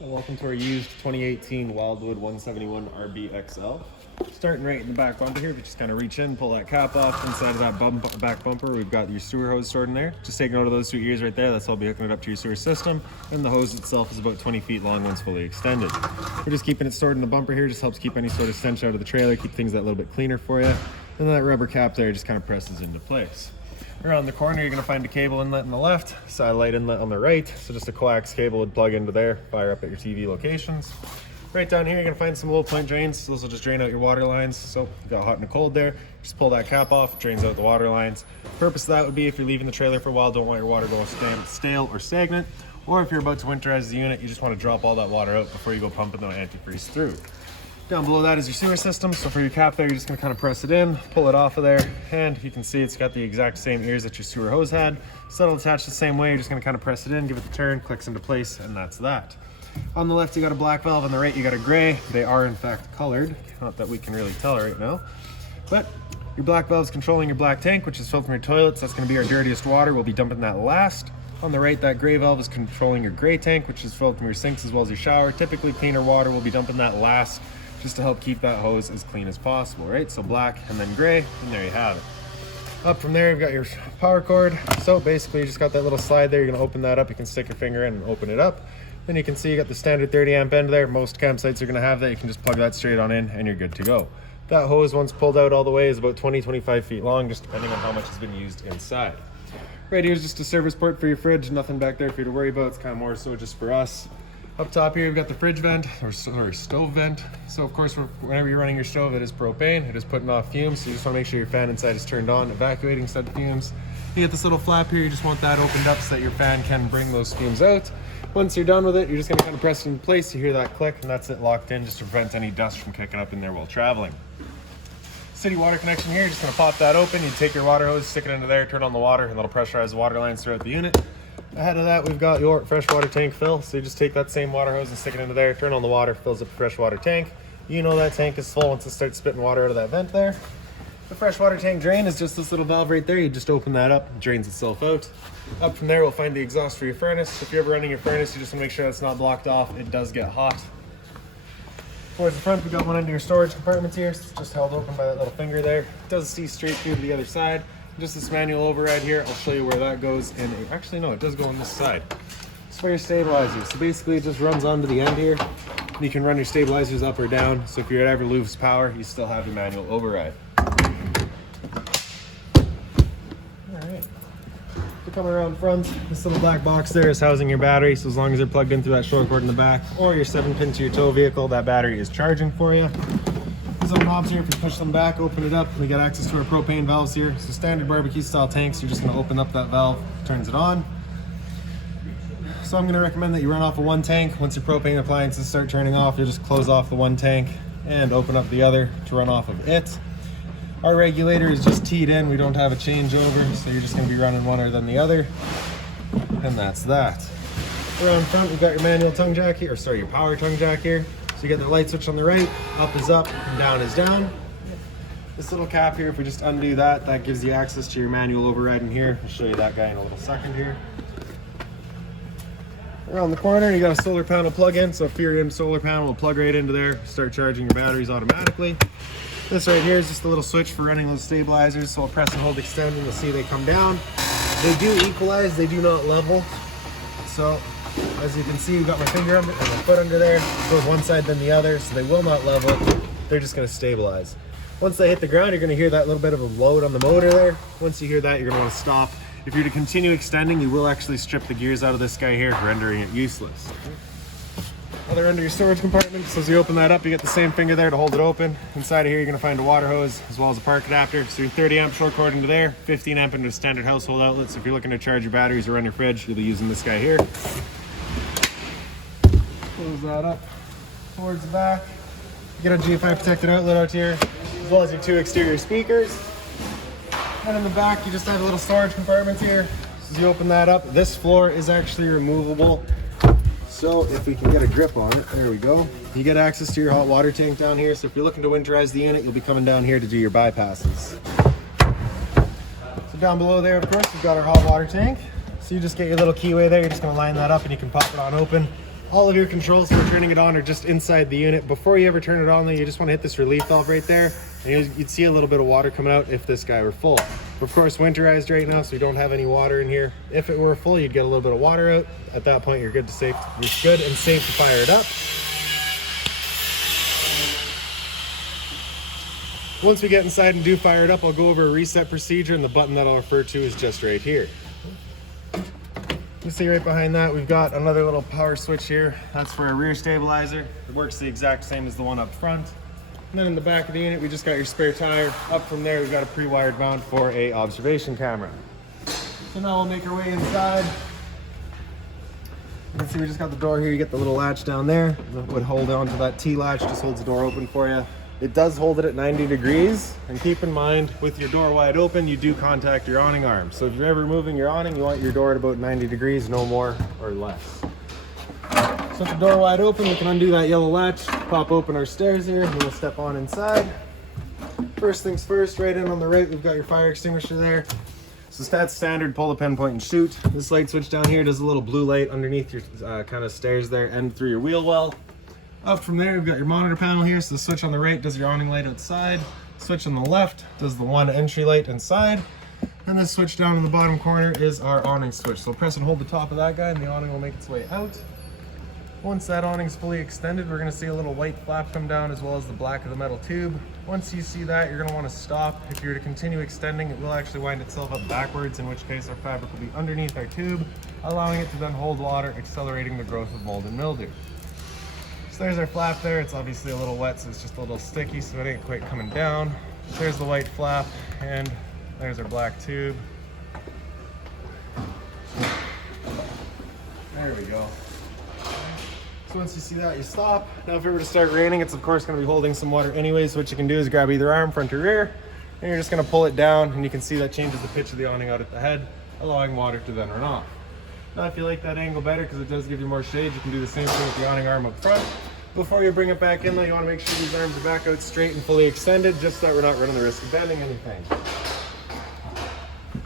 Welcome to our used 2018 Wildwood 171 RBXL. Starting right in the back bumper here, if you just kind of reach in, pull that cap off. Inside of that back bumper, we've got your sewer hose stored in there. Just take note of those two ears right there. That's how we'll be hooking it up to your sewer system. And the hose itself is about 20 feet long once fully extended. We're just keeping it stored in the bumper here. Just helps keep any sort of stench out of the trailer, keep things that little bit cleaner for you. And that rubber cap there just kind of presses into place. Around the corner, you're going to find a cable inlet on the left, satellite inlet on the right. So just a coax cable would plug into there, fire up at your TV locations. Right down here, you're going to find some low point drains. Those will just drain out your water lines. So you got hot and cold there. Just pull that cap off, it drains out the water lines. The purpose of that would be if you're leaving the trailer for a while, don't want your water going stale or stagnant. Or if you're about to winterize the unit, you just want to drop all that water out before you go pumping the antifreeze through. Down below that is your sewer system. So for your cap there, you're just gonna kind of press it in, pull it off of there, and you can see it's got the exact same ears that your sewer hose had. So it'll attach the same way. You're just gonna kind of press it in, give it the turn, clicks into place, and that's that. On the left, you got a black valve. On the right, you got a gray. They are in fact colored. Not that we can really tell right now. But your black valve is controlling your black tank, which is filled from your toilets. That's gonna be our dirtiest water. We'll be dumping that last. On the right, that gray valve is controlling your gray tank, which is filled from your sinks as well as your shower. Typically cleaner water, we'll be dumping that last, just to help keep that hose as clean as possible, right? So black and then gray, and there you have it. Up from there, you've got your power cord. So basically, you just got that little slide there. You're gonna open that up. You can stick your finger in and open it up. Then you can see you got the standard 30 amp end there. Most campsites are gonna have that. You can just plug that straight on in and you're good to go. That hose, once pulled out all the way, is about 20-25 feet long, just depending on how much has been used inside. Right here is just a service port for your fridge. Nothing back there for you to worry about. It's kind of more so just for us. Up top here, we've got the fridge vent, or stove vent. So of course, whenever you're running your stove, it is propane. It is putting off fumes, so you just wanna make sure your fan inside is turned on, evacuating said fumes. You get this little flap here, you just want that opened up so that your fan can bring those fumes out. Once you're done with it, you're just gonna kind of press it in place. You hear that click, and that's it locked in, just to prevent any dust from kicking up in there while traveling. City water connection here, you're just gonna pop that open. You take your water hose, stick it into there, turn on the water, and that'll pressurize the water lines throughout the unit. Ahead of that, we've got your freshwater tank fill. So you just take that same water hose and stick it into there, turn on the water, fills up the freshwater tank. You know that tank is full once it starts spitting water out of that vent there. The freshwater tank drain is just this little valve right there. You just open that up, it drains itself out. Up from there, we'll find the exhaust for your furnace. If you're ever running your furnace, you just want to make sure it's not blocked off. It does get hot. Towards the front, we've got one under your storage compartments here. It's just held open by that little finger there. It does see straight through to the other side. Just this manual override here, I'll show you where that goes. And actually, no, it does go on this side. It's for your stabilizer. So basically, it just runs onto the end here. You can run your stabilizers up or down. So if you ever lose power, you still have your manual override. All right. So coming around front, this little black box there is housing your battery. So as long as they're plugged in through that short cord in the back or your 7-pin to your tow vehicle, that battery is charging for you. These little knobs here, if you push them back, open it up, we got access to our propane valves here. So standard barbecue style tanks, you're just gonna open up that valve, turns it on. So I'm gonna recommend that you run off of one tank. Once your propane appliances start turning off, you just close off the one tank and open up the other to run off of it. Our regulator is just teed in, we don't have a changeover, so you're just gonna be running one or then the other. And that's that. Around front, we've got your manual tongue jack here, or sorry, your power tongue jack here. So you get the light switch on the right, up is up, and down is down. This little cap here, if we just undo that, that gives you access to your manual override in here. I'll show you that guy in a little second here. Around the corner, you got a solar panel plug-in. So if you're in solar panel, will plug right into there, start charging your batteries automatically. This right here is just a little switch for running those stabilizers. So I'll press and hold extend and you'll see they come down. They do equalize, they do not level. So as you can see, you've got my finger under and my foot under there. It goes one side then the other, so they will not level. They're just gonna stabilize. Once they hit the ground, you're gonna hear that little bit of a load on the motor there. Once you hear that, you're gonna wanna stop. If you're to continue extending, you will actually strip the gears out of this guy here, rendering it useless. They're under your storage compartment, so as you open that up, you get the same finger there to hold it open. Inside of here, you're gonna find a water hose as well as a park adapter. So your 30 amp short cord into there, 15 amp into a standard household outlet. So if you're looking to charge your batteries or run your fridge, you'll be using this guy here. Close that up towards the back. You get a GFI protected outlet out here, as well as your 2 exterior speakers. And in the back, you just have a little storage compartment here. So as you open that up, this floor is actually removable. So if we can get a grip on it, there we go. You get access to your hot water tank down here. So if you're looking to winterize the unit, you'll be coming down here to do your bypasses. So down below there, of course, we've got our hot water tank. So you just get your little keyway there. You're just gonna line that up and you can pop it on open. All of your controls for turning it on are just inside the unit. Before you ever turn it on though, you just want to hit this relief valve right there, and you'd see a little bit of water coming out if this guy were full. Of course, winterized right now, so you don't have any water in here. If it were full, you'd get a little bit of water out. At that point, you're good and safe to fire it up. Once we get inside and do fire it up, I'll go over a reset procedure, and the button that I'll refer to is just right here. You see right behind that, we've got another little power switch here. That's for a rear stabilizer. It works the exact same as the one up front. And then in the back of the unit, we just got your spare tire. Up from there, we've got a pre-wired mount for a observation camera. So now we'll make our way inside. You can see we just got the door here. You get the little latch down there. That would hold on to that T-latch, just holds the door open for you. It does hold it at 90 degrees, and keep in mind, with your door wide open, you do contact your awning arm. So if you're ever moving your awning, you want your door at about 90 degrees, no more or less. So with the door wide open, we can undo that yellow latch, pop open our stairs here, and we'll step on inside. First things first, right in on the right, we've got your fire extinguisher there. So that's standard, pull the pin, point, and shoot. This light switch down here does a little blue light underneath your kind of stairs there and through your wheel well. Up from there, we've got your monitor panel here. So the switch on the right does your awning light outside. Switch on the left does the one entry light inside. And this switch down in the bottom corner is our awning switch. So press and hold the top of that guy and the awning will make its way out. Once that awning's fully extended, we're gonna see a little white flap come down as well as the black of the metal tube. Once you see that, you're gonna wanna stop. If you were to continue extending, it will actually wind itself up backwards, in which case our fabric will be underneath our tube, allowing it to then hold water, accelerating the growth of mold and mildew. So there's our flap there. It's obviously a little wet, so it's just a little sticky, so it ain't quite coming down. There's the white flap, and there's our black tube. There we go. So once you see that, you stop. Now if it were to start raining, it's of course going to be holding some water anyways. So what you can do is grab either arm, front or rear, and you're just going to pull it down, and you can see that changes the pitch of the awning out at the head, allowing water to then run off. Now if you like that angle better, because it does give you more shade, you can do the same thing with the awning arm up front. Before you bring it back in though, you want to make sure these arms are back out straight and fully extended, just so that we're not running the risk of bending anything.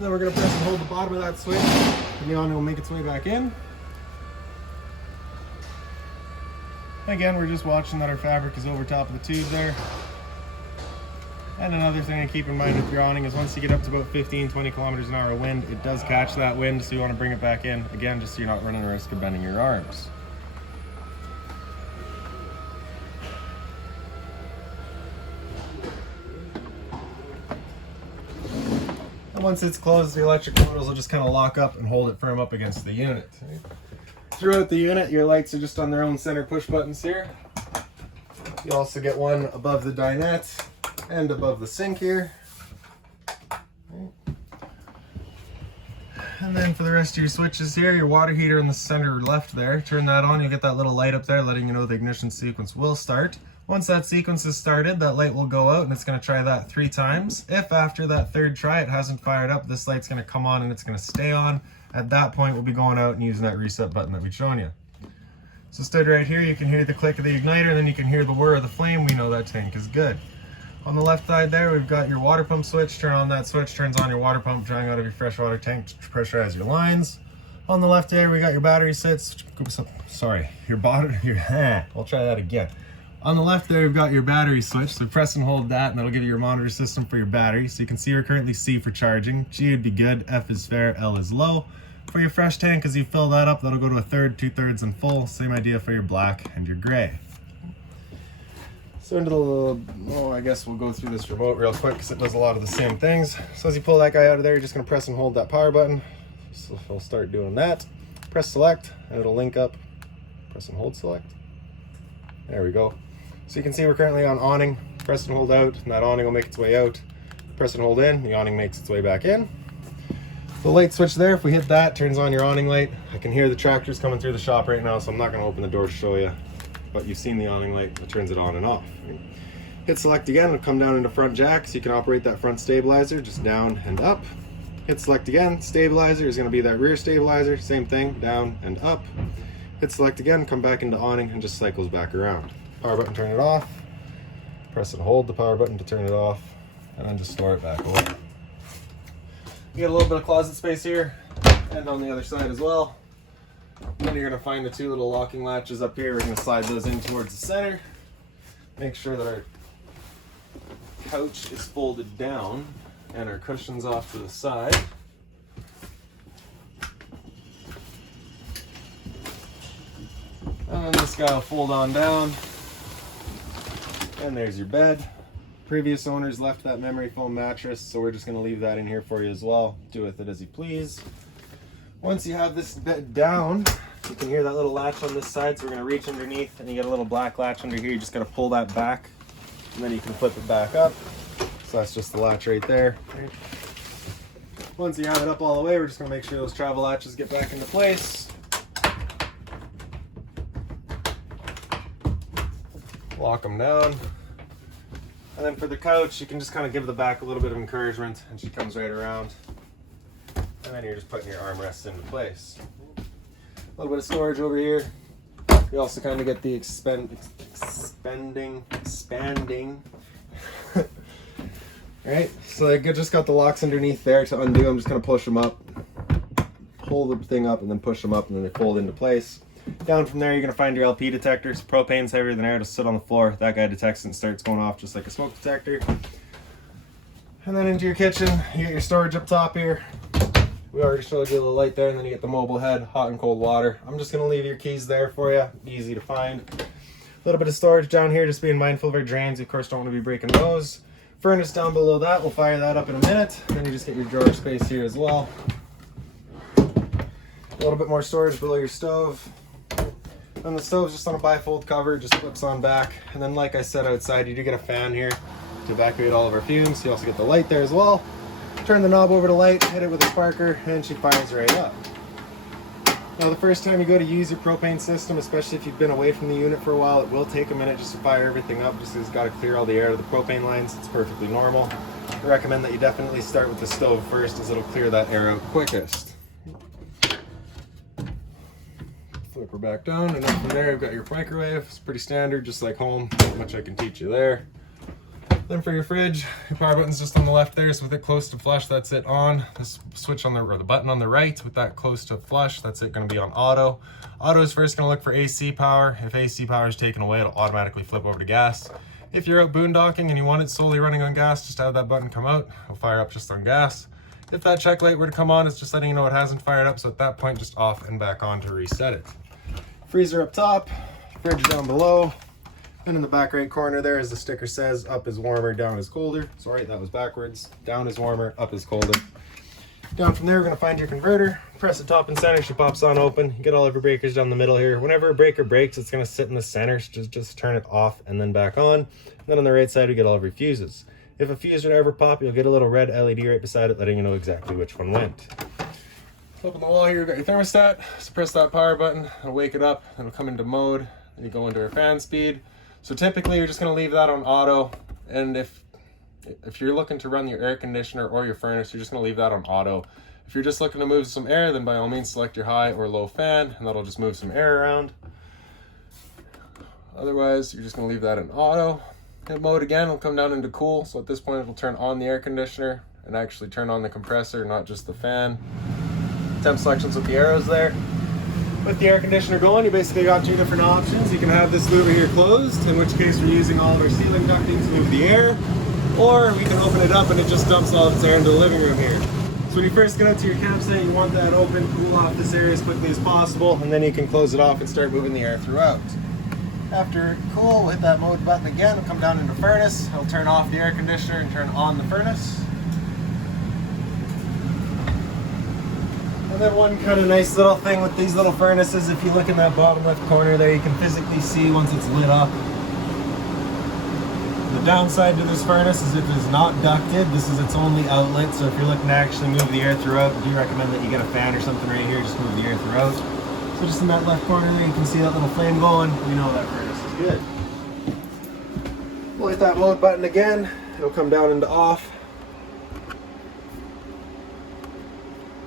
Then we're going to press and hold the bottom of that switch, and the awning will make its way back in. Again, we're just watching that our fabric is over top of the tube there. And another thing to keep in mind with your awning is once you get up to about 15-20 kilometers an hour of wind, it does catch that wind, so you want to bring it back in, again, just so you're not running the risk of bending your arms. And once it's closed, the electric motors will just kind of lock up and hold it firm up against the unit. Throughout the unit, your lights are just on their own center push buttons here. You also get one above the dinette and above the sink here. And then for the rest of your switches here, your water heater in the center left there, turn that on, you'll get that little light up there letting you know the ignition sequence will start. Once that sequence is started, that light will go out and it's going to try that 3 times. If after that 3rd try it hasn't fired up, this light's going to come on and it's going to stay on. At that point, we'll be going out and using that reset button that we've shown you. So stood right here, you can hear the click of the igniter, and then you can hear the whir of the flame. We know that tank is good. On the left side there, we've got your water pump switch. Turn on that switch, turns on your water pump, drawing out of your freshwater tank to pressurize your lines. On the left there, we got your battery sits. Sorry, we'll try that again. On the left there, we've got your battery switch. So press and hold that, and that'll give you your monitor system for your battery. So you can see you're currently C for charging. G would be good, F is fair, L is low. For your fresh tank, as you fill that up, that'll go to 1/3, 2/3, and full. Same idea for your black and your gray. So into the, I guess we'll go through this remote real quick because it does a lot of the same things. So as you pull that guy out of there, you're just gonna press and hold that power button. So we'll start doing that. Press select, and it'll link up. Press and hold select. There we go. So you can see we're currently on awning. Press and hold out, and that awning will make its way out. Press and hold in, the awning makes its way back in. The light switch there, if we hit that, turns on your awning light. I can hear the tractors coming through the shop right now, so I'm not going to open the door to show you. But you've seen the awning light, it turns it on and off. Hit select again, it'll come down into front jack, so you can operate that front stabilizer, just down and up. Hit select again, stabilizer is going to be that rear stabilizer, same thing, down and up. Hit select again, come back into awning, and just cycles back around. Power button, turn it off. Press and hold the power button to turn it off, and then just store it back away. You get a little bit of closet space here, and on the other side as well. Then you're gonna find the two little locking latches up here. We're gonna slide those in towards the center. Make sure that our couch is folded down and our cushions off to the side. And then this guy will fold on down. And there's your bed. Previous owners left that memory foam mattress, so we're just going to leave that in here for you as well. Do with it as you please. Once you have this bed down, you can hear that little latch on this side, so we're going to reach underneath and you get a little black latch under here. You just got to pull that back and then you can flip it back up. So that's just the latch right there. Once you have it up all the way, we're just going to make sure those travel latches get back into place. Lock them down. And then for the couch, you can just kind of give the back a little bit of encouragement and she comes right around. And then you're just putting your armrests into place. A little bit of storage over here. You also kind of get the expanding. Alright, so I just got the locks underneath there to undo. I'm just going to push them up, pull the thing up, and then push them up, and then they fold into place. Down from there, you're going to find your LP detectors. Propane's heavier than air. It'll sit on the floor. That guy detects it and starts going off just like a smoke detector. And then into your kitchen, you get your storage up top here. We already showed you the light there, and then you get the mobile head, hot and cold water. I'm just going to leave your keys there for you. Easy to find. A little bit of storage down here, just being mindful of our drains. You, of course, don't want to be breaking those. Furnace down below that. We'll fire that up in a minute. Then you just get your drawer space here as well. A little bit more storage below your stove. And the stove's just on a bifold cover, just flips on back. And then like I said outside, you do get a fan here to evacuate all of our fumes. You also get the light there as well. Turn the knob over to light, hit it with a sparker, and she fires right up. Now the first time you go to use your propane system, especially if you've been away from the unit for a while, it will take a minute just to fire everything up, just because it's got to clear all the air to the propane lines. It's perfectly normal. I recommend that you definitely start with the stove first, as it'll clear that air out quickest. Flip her back down, and then from there you've got your microwave. It's pretty standard, just like home. Not much I can teach you there. Then for your fridge, your power button's just on the left there, so with it close to flush, that's it on. This switch on or the button on the right, with that close to flush, that's it going to be on auto. Auto is first going to look for AC power. If AC power is taken away, it'll automatically flip over to gas. If you're out boondocking and you want it solely running on gas, just have that button come out. It'll fire up just on gas. If that check light were to come on, it's just letting you know it hasn't fired up, so at that point, just off and back on to reset it. Freezer up top, fridge down below. And in the back right corner there, as the sticker says, up is warmer, down is colder. Sorry, that was backwards. Down is warmer, up is colder. Down from there, we're going to find your converter. Press the top and center, she pops on open. You get all of your breakers down the middle here. Whenever a breaker breaks, it's going to sit in the center, so just turn it off and then back on. And then on the right side, you get all of your fuses. If a fuse were to ever pop, you'll get a little red LED right beside it, letting you know exactly which one went. Up on the wall here, you've got your thermostat. So press that power button, it'll wake it up, it'll come into mode, and you go into our fan speed. So typically you're just going to leave that on auto, and if you're looking to run your air conditioner or your furnace, you're just going to leave that on auto. If you're just looking to move some air, then by all means select your high or low fan, and that'll just move some air around. Otherwise, you're just going to leave that in auto. Hit mode again, it'll come down into cool, so at this point it'll turn on the air conditioner and actually turn on the compressor, not just the fan. Temp selections with the arrows there. With the air conditioner going, you basically got two different options. You can have this louver here closed, in which case we're using all of our ceiling ducting to move the air, or we can open it up and it just dumps all of its air into the living room here. So when you first get out to your campsite, you want that open, cool off this area as quickly as possible, and then you can close it off and start moving the air throughout. After cool, we'll hit that mode button again, it'll come down into furnace, it'll turn off the air conditioner and turn on the furnace. And then one kind of nice little thing with these little furnaces, if you look in that bottom left corner there, you can physically see once it's lit up. The downside to this furnace is it is not ducted. This is its only outlet, so if you're looking to actually move the air throughout, I do recommend that you get a fan or something right here, just move the air throughout. So just in that left corner there, you can see that little flame going. We know that furnace is good. We'll hit that mode button again. It'll come down into off.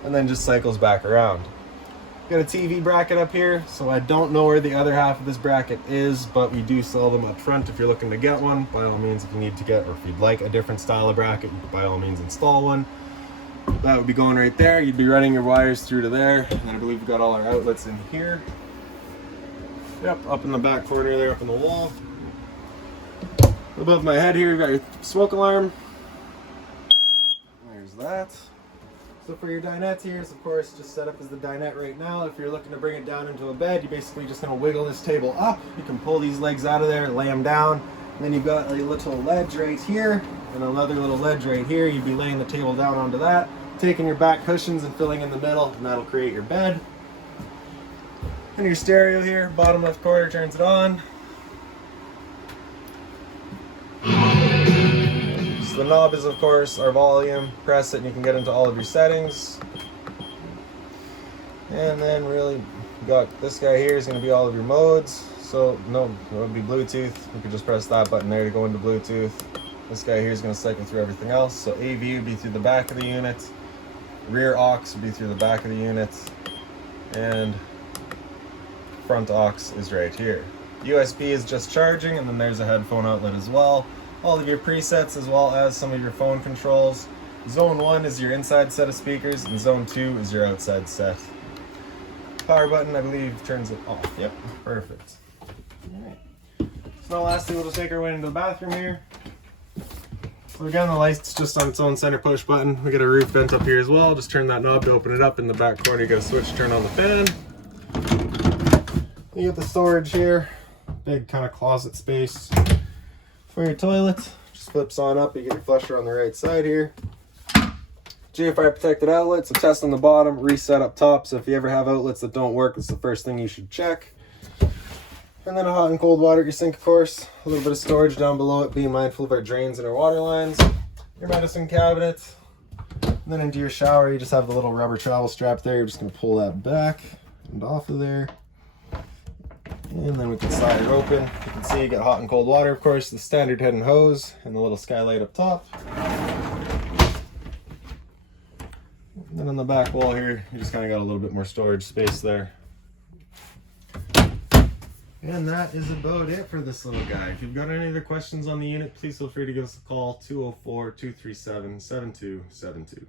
And then just cycles back around. Got a TV bracket up here, so I don't know where the other half of this bracket is, but we do sell them up front if you're looking to get one. By all means, if you need to get, or if you'd like a different style of bracket, you can by all means install one. that would be going right there. You'd be running your wires through to there, and then I believe we've got all our outlets in here. Yep, up in the back corner there, up in the wall. Above my head here, you've got your smoke alarm. There's that. So for your dinette here, it's of course just set up as the dinette right now. If you're looking to bring it down into a bed, you're basically just going to wiggle this table up. You can pull these legs out of there, lay them down. And then you've got a little ledge right here and another little ledge right here. You'd be laying the table down onto that, taking your back cushions and filling in the middle, and that'll create your bed. And your stereo here, bottom left corner turns it on. So the knob is of course our volume. Press it and you can get into all of your settings. And then really you got this guy here is going to be all of your modes. So no, it would be Bluetooth. You could just press that button there to go into Bluetooth. This guy here is going to cycle through everything else. So AV would be through the back of the unit. Rear aux would be through the back of the unit. And front aux is right here. USB is just charging, and then there's a headphone outlet as well. All of your presets as well as some of your phone controls. Zone 1 is your inside set of speakers, and Zone 2 is your outside set. Power button, I believe, turns it off. Yep, perfect. Alright. So now lastly, we'll just make our way into the bathroom here. So again, the light's just on its own center push button. We got a roof vent up here as well. Just turn that knob to open it up. In the back corner, you got a switch to turn on the fan. You get the storage here. Big kind of closet space for your toilet. Just flips on up. You get your flusher on the right side here. GFI protected outlet, so test on the bottom, reset up top. So if you ever have outlets that don't work, it's the first thing you should check. And then a hot and cold water at your sink, of course. A little bit of storage down below it, being mindful of our drains and our water lines. Your medicine cabinet. And then into your shower, you just have the little rubber travel strap there. You're just going to pull that back and off of there. And then we can slide it open. You can see you get hot and cold water, of course, the standard head and hose, and the little skylight up top. And then on the back wall here, you just kind of got a little bit more storage space there. And that is about it for this little guy. If you've got any other questions on the unit, please feel free to give us a call, 204-237-7272.